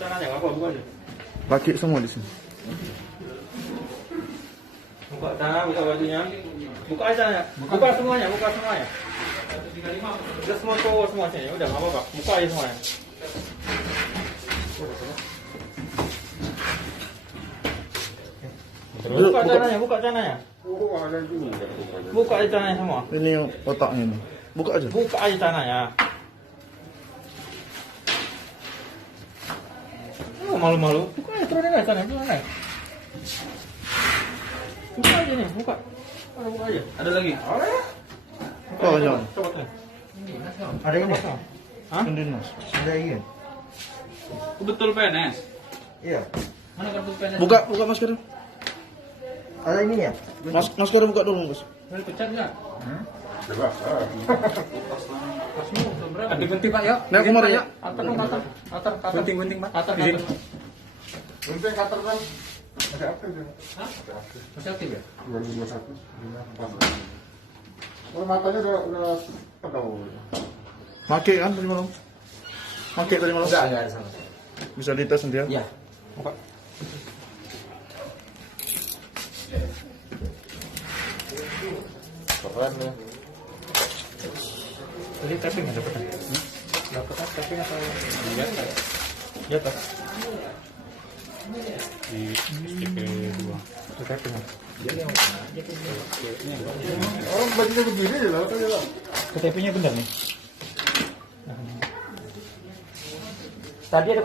caranya apa? Buka aja. Laki semua di sini. Buka bajunya. Buka aja ya. Buka semuanya. Udah semua cowok semua sini. Udah nggak apa-apa. Buka aja semuanya. Buka caranya. Buka aja caranya semua. Ini yang otaknya nih. Buka aja. Buka aja caranya. Oh, malu-malu. Buka aja turunin aja caranya. Buka aja nih, buka. Buka aja. Ada lagi? Buka aja. Coba tuh. Ada ini. Hah? Pendinas. Ada ini. Betul PNS. Iya. Mana kartu PNS? Buka masker. Ada ini ya? Masker buka dulu, Mas. Boleh pecat enggak? Ada gunting Pak, yuk. Nah, kemarin ya. Atar. Gunting Pak. Atar. Gunting cutter kan? Ada aktif ya? Hah? Masih aktif ya? 2021. Oh, matanya udah penuh. Make kan tadi malam? Make tadi malam? Enggak ada sama. Bisa dites nanti ya? Iya. Buka. Keren ya. Tadi tapping ada apa? Dapat tapping atau di atas? Di STP 2. Itu tapping. Orang bajunya begini ya, lalu kan KTP-nya benar nih. Tadi ada